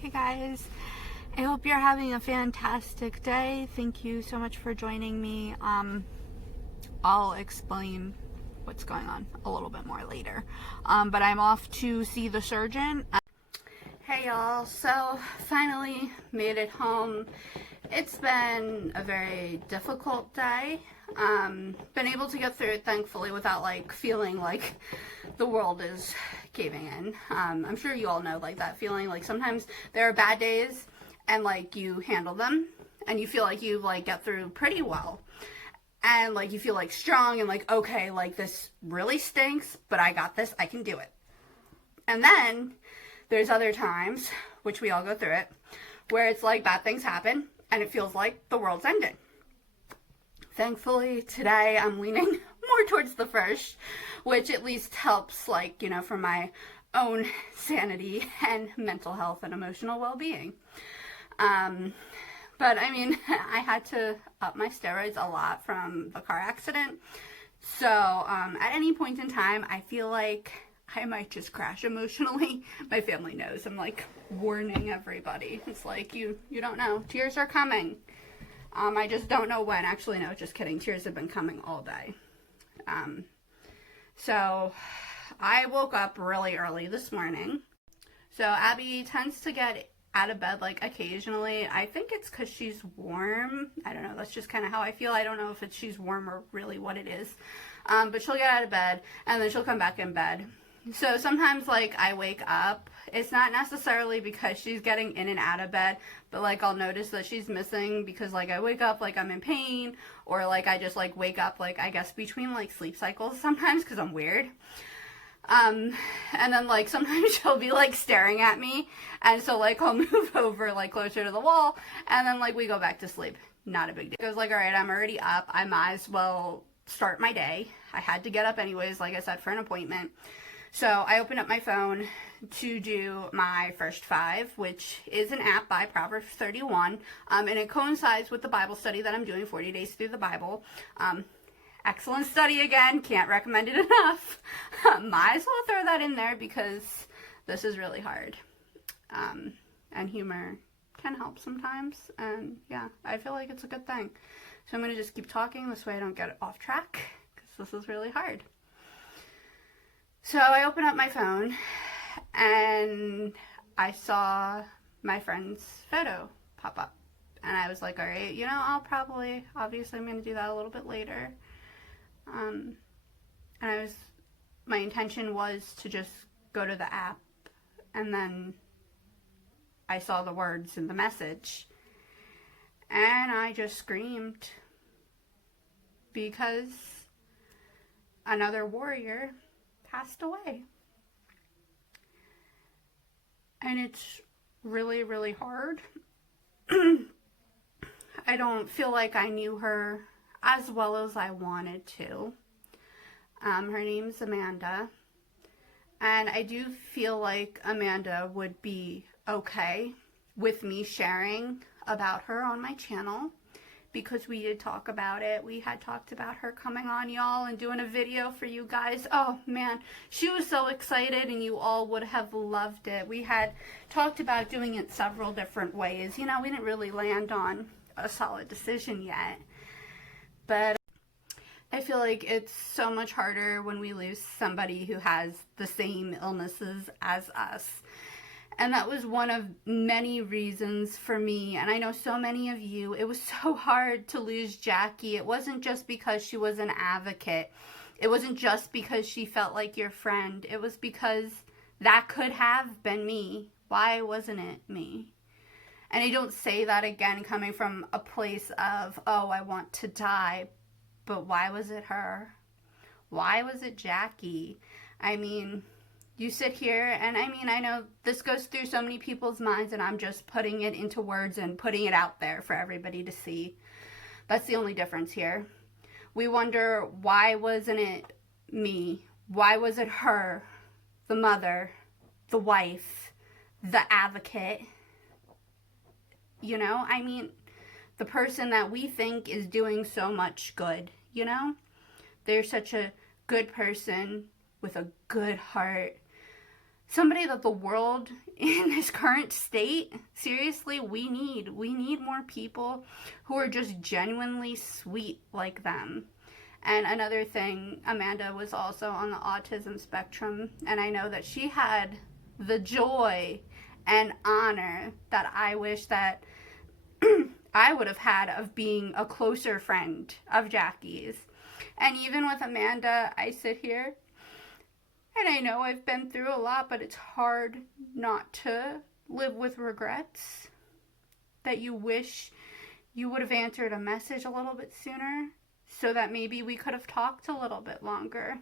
Hey guys, I hope you're having a fantastic day. Thank you so much for joining me. I'll explain what's going on a little bit more later. But I'm off to see the surgeon. Hey y'all, so finally made it home. It's been a very difficult day. Been able to get through it thankfully without feeling like the world is caving in. I'm sure you all know that feeling. Sometimes there are bad days and you handle them and you feel like you get through pretty well. And you feel strong and okay, this really stinks, but I got this, I can do it. And then there's other times, which we all go through it, where it's bad things happen and it feels like the world's ending. Thankfully, today I'm leaning more towards the first, which at least helps, for my own sanity and mental health and emotional well-being. But I mean, I had to up my steroids a lot from the car accident. So at any point in time, I feel like I might just crash emotionally. My family knows. I'm warning everybody. It's you don't know. Tears are coming. I just don't know when. Actually, no, just kidding. Tears have been coming all day. So I woke up really early this morning. So Abby tends to get out of bed occasionally. I think it's because she's warm. I don't know. That's just kind of how I feel. I don't know if it's she's warm or really what it is. But she'll get out of bed and then she'll come back in bed. So sometimes I wake up. It's not necessarily because she's getting in and out of bed, but I'll notice that she's missing because I wake up I'm in pain, or I just wake up I guess between sleep cycles sometimes because I'm weird. And then sometimes she'll be staring at me, and so I'll move over closer to the wall, and then we go back to sleep. Not a big deal. It goes all right, I'm already up, I might as well start my day. I had to get up anyways, like I said, for an appointment. So I opened up my phone to do my first 5, which is an app by Proverbs 31, and it coincides with the Bible study that I'm doing, 40 Days Through the Bible. Excellent study again, can't recommend it enough. Might as well throw that in there because this is really hard. And humor can help sometimes, and yeah, I feel like it's a good thing. So I'm going to just keep talking, this way I don't get off track, because this is really hard. So I opened up my phone, and I saw my friend's photo pop up. And I was like, all right, obviously I'm going to do that a little bit later. And my intention was to just go to the app, and then I saw the words in the message, and I just screamed, because another warrior passed away. And it's really, really hard. I don't feel like I knew her as well as I wanted to. Her name's Amanda. And I do feel like Amanda would be okay with me sharing about her on my channel, because we did talk about it. We had talked about her coming on, y'all, and doing a video for you guys. Oh man, she was so excited, and you all would have loved it. We had talked about doing it several different ways. We didn't really land on a solid decision yet, but I feel like it's so much harder when we lose somebody who has the same illnesses as us. And that was one of many reasons for me, and I know so many of you, it was so hard to lose Jaquie. It wasn't just because she was an advocate. It wasn't just because she felt like your friend. It was because that could have been me. Why wasn't it me? And I don't say that again coming from a place of, oh, I want to die, but why was it her? Why was it Jaquie? I mean, you sit here, and I know this goes through so many people's minds, and I'm just putting it into words and putting it out there for everybody to see. That's the only difference here. We wonder, why wasn't it me? Why was it her, the mother, the wife, the advocate? The person that we think is doing so much good, They're such a good person with a good heart. somebody that the world in this current state, seriously, we need. We need more people who are just genuinely sweet like them. And another thing, Amanda was also on the autism spectrum, and I know that she had the joy and honor that I wish that I would have had of being a closer friend of Jaquie's. And even with Amanda, I sit here and I know I've been through a lot, but it's hard not to live with regrets that you wish you would have answered a message a little bit sooner, so that maybe we could have talked a little bit longer,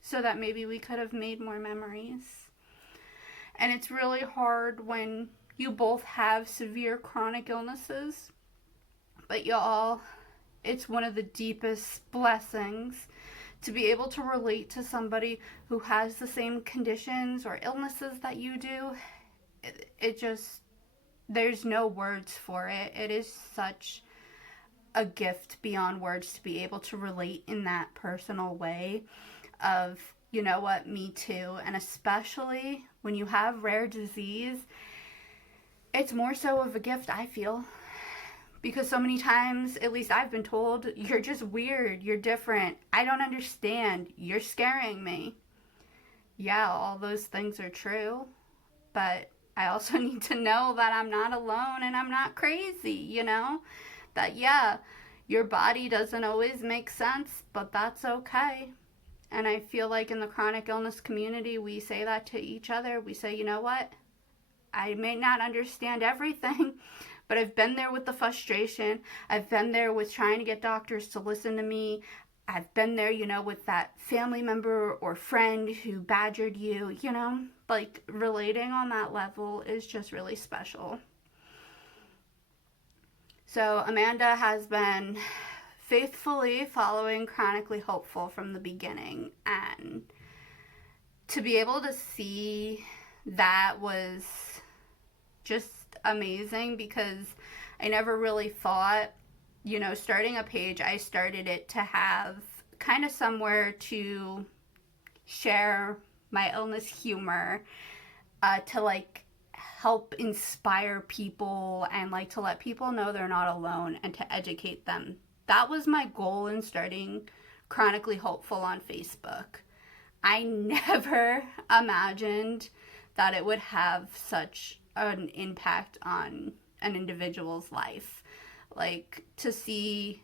so that maybe we could have made more memories. And it's really hard when you both have severe chronic illnesses, but y'all, it's one of the deepest blessings to be able to relate to somebody who has the same conditions or illnesses that you do. It just, there's no words for it. It is such a gift beyond words to be able to relate in that personal way of, you know what, me too. And especially when you have rare disease, it's more so of a gift, I feel. Because so many times, at least I've been told, you're just weird, you're different, I don't understand, you're scaring me. Yeah, all those things are true, but I also need to know that I'm not alone and I'm not crazy, you know? That, yeah, your body doesn't always make sense, but that's okay. And I feel like in the chronic illness community, we say that to each other. We say, you know what? I may not understand everything, but I've been there with the frustration. I've been there with trying to get doctors to listen to me. I've been there, you know, with that family member or friend who badgered you, you know? Like, relating on that level is just really special. So Amanda has been faithfully following Chronically Hopeful from the beginning, and to be able to see that was just amazing, because I never really thought, you know, starting a page, I started it to have kind of somewhere to share my illness humor, to like help inspire people and like to let people know they're not alone and to educate them. That was my goal in starting Chronically Hopeful on Facebook. I never imagined that it would have such an impact on an individual's life. Like, to see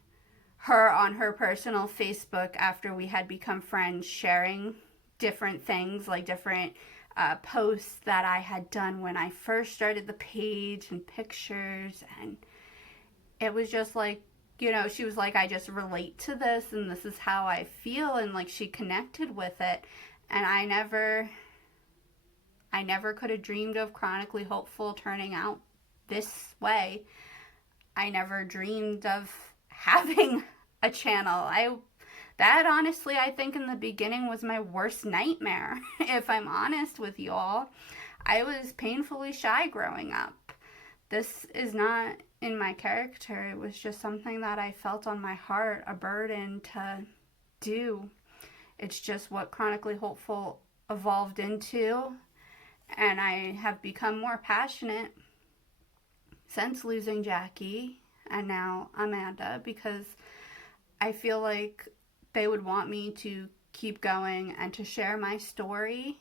her on her personal Facebook after we had become friends, sharing different things, like different posts that I had done when I first started the page and pictures, and it was just like, you know, she was like, I just relate to this and this is how I feel, and like she connected with it. And I never could have dreamed of Chronically Hopeful turning out this way. I never dreamed of having a channel. That honestly, I think in the beginning was my worst nightmare, if I'm honest with you all. I was painfully shy growing up. This is not in my character. It was just something that I felt on my heart, a burden to do. It's just what Chronically Hopeful evolved into, and I have become more passionate since losing Jaquie and now Amanda, because I feel like they would want me to keep going and to share my story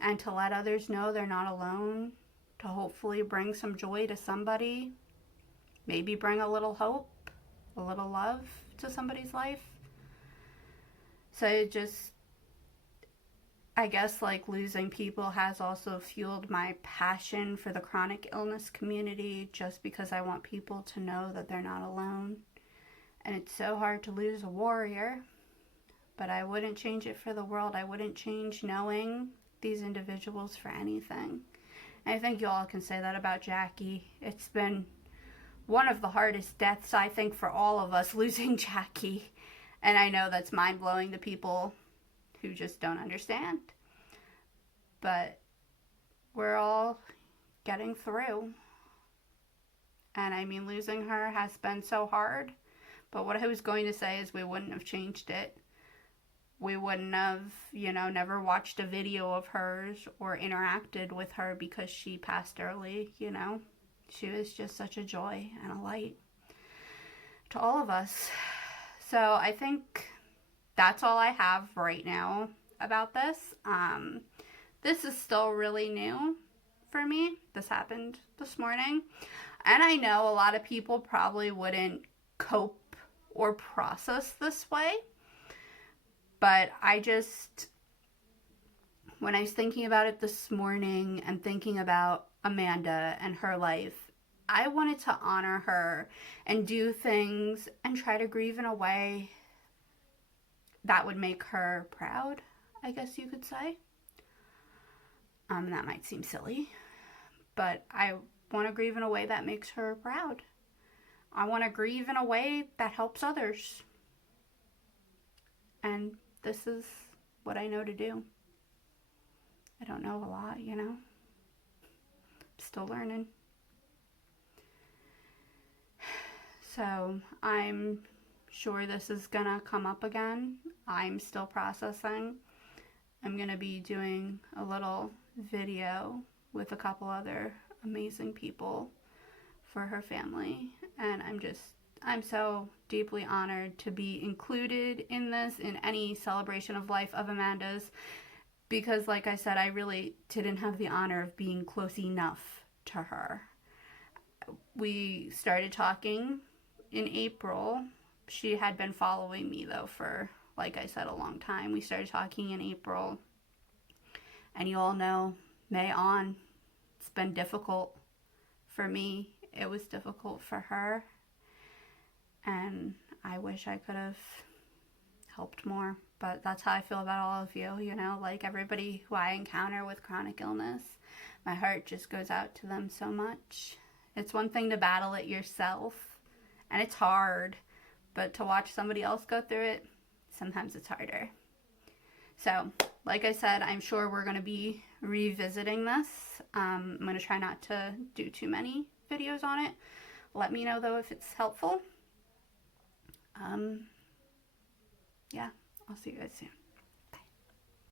and to let others know they're not alone, to hopefully bring some joy to somebody, maybe bring a little hope, a little love to somebody's life. So it just, I guess like losing people has also fueled my passion for the chronic illness community, just because I want people to know that they're not alone. And it's so hard to lose a warrior, but I wouldn't change it for the world. I wouldn't change knowing these individuals for anything. And I think you all can say that about Jaquie. It's been one of the hardest deaths, I think, for all of us, losing Jaquie. And I know that's mind-blowing to people who just don't understand. But we're all getting through. And I mean, losing her has been so hard. But what I was going to say is we wouldn't have changed it. we wouldn't have, never watched a video of hers or interacted with her because she passed early. She was just such a joy and a light to all of us. So I think that's all I have right now about this. This is still really new for me. This happened this morning. And I know a lot of people probably wouldn't cope or process this way. But when I was thinking about it this morning and thinking about Amanda and her life, I wanted to honor her and do things and try to grieve in a way that would make her proud, I guess you could say. That might seem silly, but I want to grieve in a way that makes her proud. I want to grieve in a way that helps others. And this is what I know to do. I don't know a lot, Still learning. So I'm sure this is gonna come up again. I'm still processing. I'm gonna be doing a little video with a couple other amazing people for her family, and I'm so deeply honored to be included in this, in any celebration of life of Amanda's, because like I said, I really didn't have the honor of being close enough to her. We started talking in April. She had been following me though for, like I said, a long time. We started talking in April, and you all know, May on, it's been difficult for me. It was difficult for her, and I wish I could have helped more, but that's how I feel about all of you, like everybody who I encounter with chronic illness. My heart just goes out to them so much. It's one thing to battle it yourself, and it's hard, but to watch somebody else go through it, sometimes it's harder. So, like I said, I'm sure we're going to be revisiting this. I'm going to try not to do too many videos on it. Let me know, though, if it's helpful. Yeah, I'll see you guys soon.